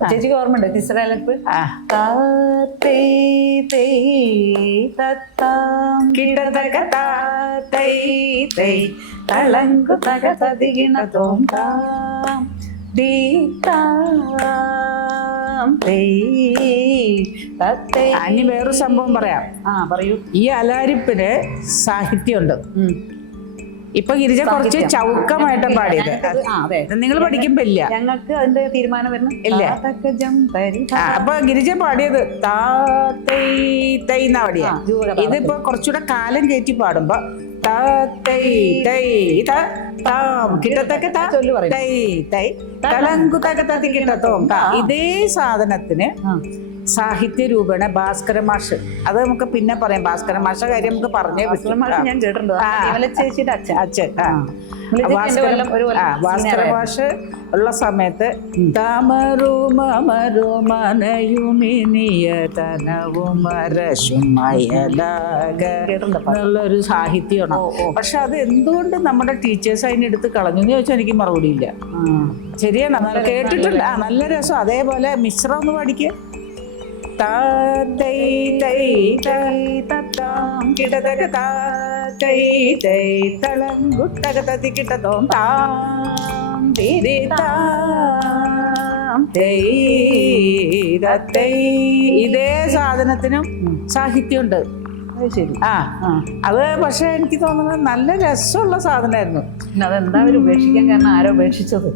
ചേച്ചിക്ക് ഓർമ്മയുണ്ട് തിസറലപ്പ് ഇനി വേറൊരു സംഭവം പറയാം. പറയൂ. ഈ അലാരിപ്പിന് സാഹിത്യമുണ്ട്. ഇപ്പൊ ഗിരിജ കുറച്ച് ചൗക്കമായിട്ട് പാടിയത്. നിങ്ങൾ പഠിക്കുമ്പോ ഇല്ല, ഞങ്ങൾക്ക് അതിന്റെ തീരുമാനം വരുന്നു ഇല്ല. അപ്പൊ ഗിരിജ പാടിയത് താ തൈ തൈ എന്നാ പാടിയ. ഇതിപ്പോ കുറച്ചുകൂടെ കാലം കയറ്റി പാടുമ്പോ താ തൈ തൈ താം കിട്ടത്തക്ക തൈ തൈ തളങ്കു തകത്തി കിട്ടത്തോം. ഇതേ സാധനത്തിന് സാഹിത്യ രൂപേണ ഭാസ്കര മാഷ്, അത് നമുക്ക് പിന്നെ പറയാം. ഭാസ്കര മാഷ കാര്യം നമുക്ക് പറഞ്ഞേ പറ്റും. ഞാൻ കേട്ടിട്ടുണ്ട്. ചേച്ചിയുടെ അച്ഛൻ ഭാസ്കര മാഷ് ഉള്ള സമയത്ത് എന്നുള്ളൊരു സാഹിത്യമാണ്. പക്ഷെ അത് എന്തുകൊണ്ട് നമ്മുടെ ടീച്ചേഴ്സ് അതിനെടുത്ത് കളഞ്ഞു എന്ന് ചോദിച്ചാൽ എനിക്ക് മറുപടി ഇല്ല. ശരിയാണ്, കേട്ടിട്ടുണ്ട്. നല്ല രസം. അതേപോലെ മിശ്രം ഒന്ന് പഠിക്കുക. ഇതേ സാധനത്തിനും സാഹിത്യമുണ്ട്. ശരി. അത് പക്ഷെ എനിക്ക് തോന്നുന്നത് നല്ല രസമുള്ള സാധനമായിരുന്നു. അതെന്താ ഉപേക്ഷിക്കാൻ കാരണം? ആരോ ഉപേക്ഷിച്ചത്?